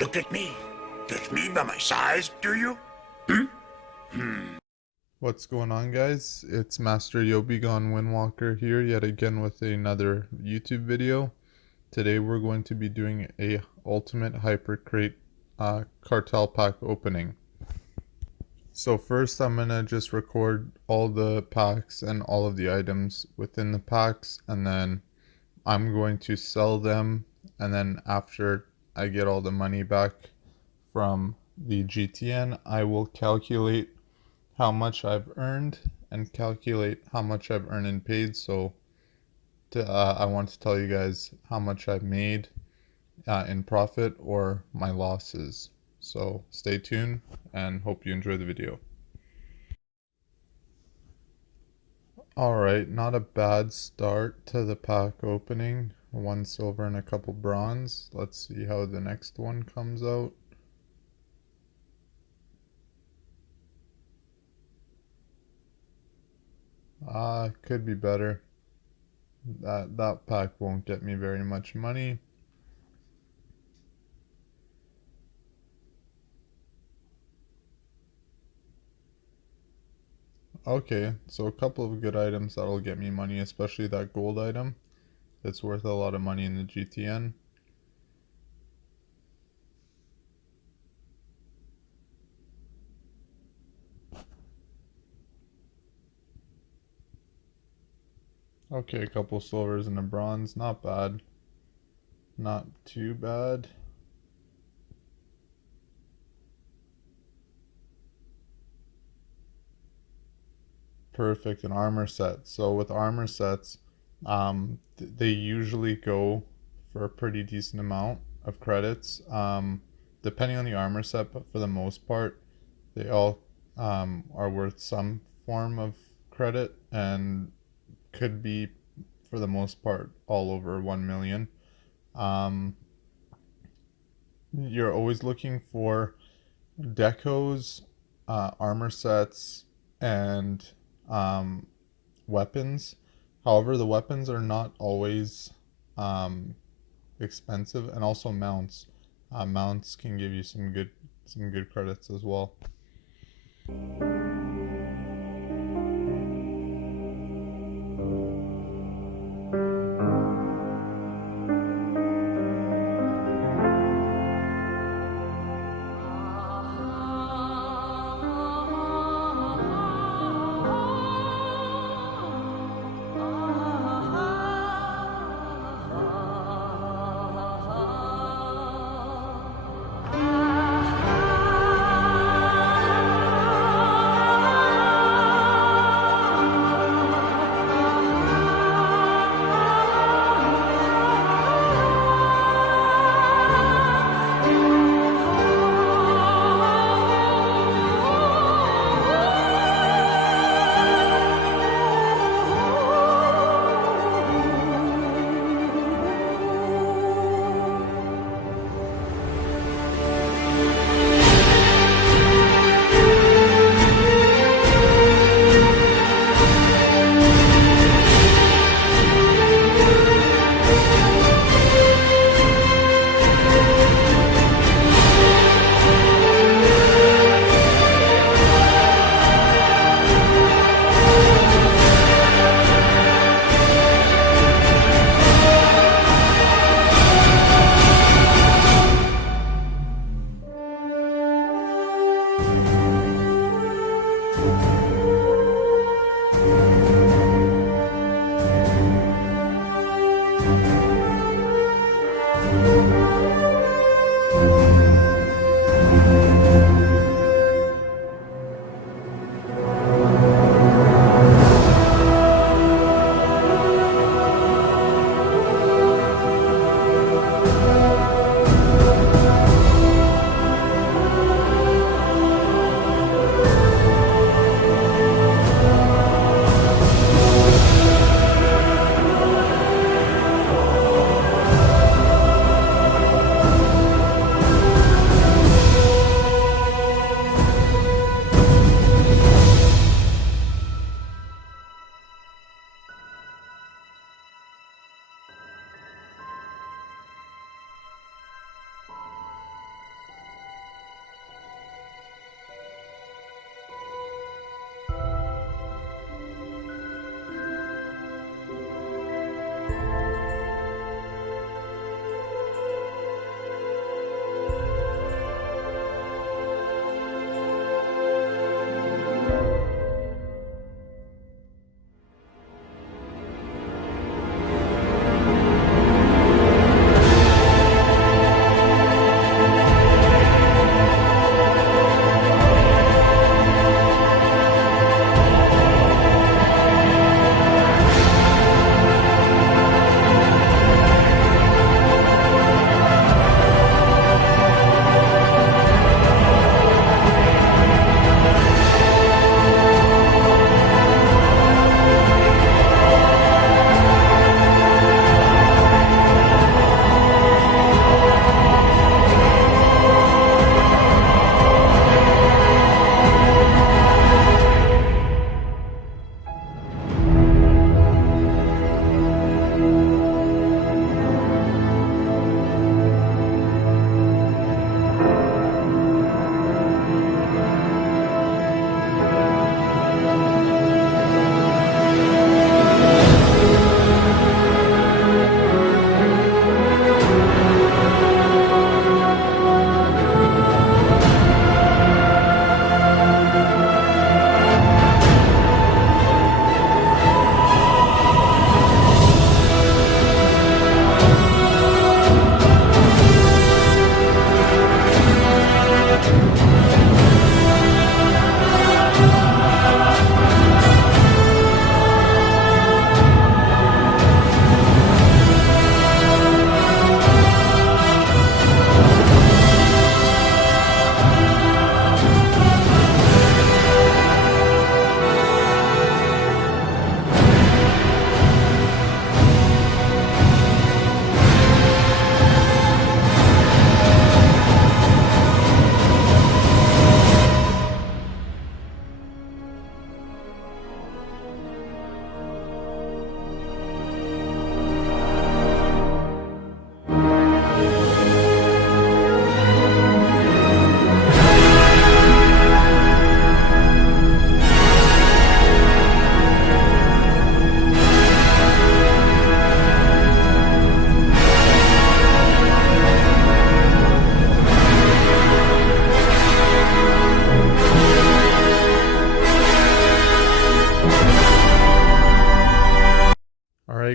Look at me. Judge me by my size, do you? What's going on, guys? It's Master Yobigon Windwalker here yet again with another YouTube video. Today we're going to be doing a Ultimate Hyper Crate Cartel pack opening. So first I'm gonna just record all the packs and all of the items within the packs, and then I'm going to sell them, and then after I get all the money back from the GTN, I will calculate how much I've earned and calculate how much I've earned and paid. So I want to tell you guys how much I've made in profit or my losses. So stay tuned and hope you enjoy the video. Alright, not a bad start to the pack opening. 1 silver and a couple bronze. Let's see how the next one comes out. Could be better. That pack won't get me very much money. Okay, so a couple of good items that'll get me money, especially that gold item. It's worth a lot of money in the GTN. Okay, a couple silvers and a bronze. Not bad. Not too bad. Perfect, an armor set. So with armor sets, they usually go for a pretty decent amount of credits, depending on the armor set, but for the most part, they all are worth some form of credit and could be, for the most part, all over 1 million. You're always looking for decos, armor sets, and weapons. However, the weapons are not always expensive, and also mounts. Mounts can give you some good credits as well.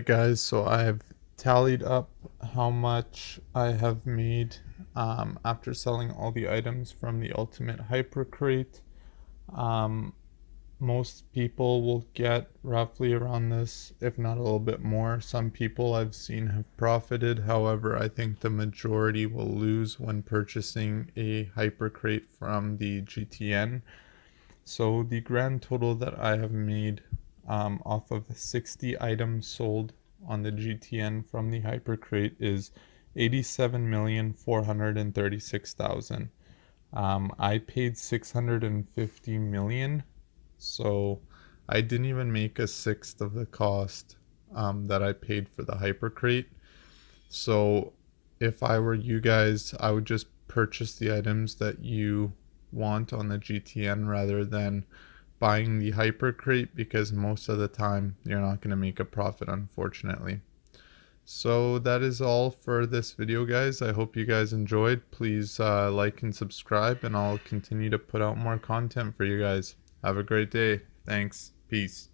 Alright guys, so I've tallied up how much I have made after selling all the items from the Ultimate Hyper Crate. Um, Most people will get roughly around this, if not a little bit more. Some people I've seen have profited. However, I think the majority will lose when purchasing a Hyper Crate from the GTN. So the grand total that I have made off of 60 items sold on the GTN from the Hypercrate is 87,436,000. I paid 650 million, so I didn't even make a sixth of the cost that I paid for the Hypercrate. So if I were you guys, I would just purchase the items that you want on the GTN rather than buying the Hyper Crate, because most of the time you're not going to make a profit, unfortunately. So that is all for this video, guys. I hope you guys enjoyed. Please like and subscribe, and I'll continue to put out more content for you guys. Have a great day. Thanks. Peace.